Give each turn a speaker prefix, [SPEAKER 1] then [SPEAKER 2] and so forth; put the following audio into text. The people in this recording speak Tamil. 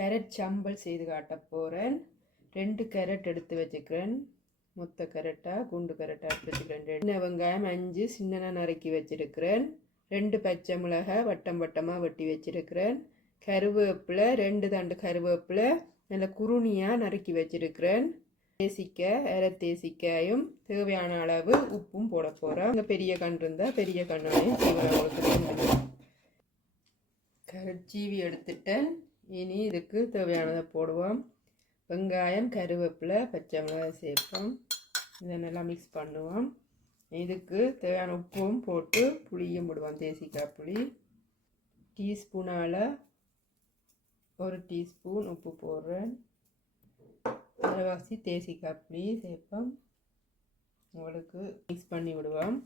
[SPEAKER 1] கேரட் சம்பல் செய்து காட்ட போகிறேன் ரெண்டு கேரட் எடுத்து வச்சுக்கிறேன். மொத்த கேரட்டாக குண்டு கேரட்டாக எடுத்து வச்சுக்கிறேன். ரெண்டு வெங்காயம் அஞ்சு சின்னதாக நறுக்கி வச்சுருக்கிறேன். ரெண்டு பச்சை மிளகாய் வட்டம் வட்டமாக வெட்டி வச்சுருக்கிறேன். கருவேப்பிலை ரெண்டு தண்டு கருவேப்பிலை நல்ல குருணியாக நறுக்கி வச்சிருக்கிறேன். தேசிக்காய் அரை தேசிக்காயும் தேவையான அளவு உப்பும் போட போகிறோம் இங்கே பெரிய கண் இருந்தால் பெரிய கண்ணாலையும் சீவனை கொடுத்துட்டு கரைச்சீவி எடுத்துட்டேன். இனி இதுக்கு தேவையானதை போடுவோம். வெங்காயம் கருவேப்பிலை பச்சை மிளகாய் சேர்ப்போம். இதை நல்லா மிக்ஸ் பண்ணுவோம். இதுக்கு தேவையான உப்பும் போட்டு புளியும் போடுவோம். தேசிக்காய் புளி. டீஸ்பூனால் ஒரு டீஸ்பூன் உப்பு போடுறேன். அரைவாசி தேசிக்காய் புளி சேர்ப்போம். உங்களுக்கு மிக்ஸ் பண்ணி விடுவோம்.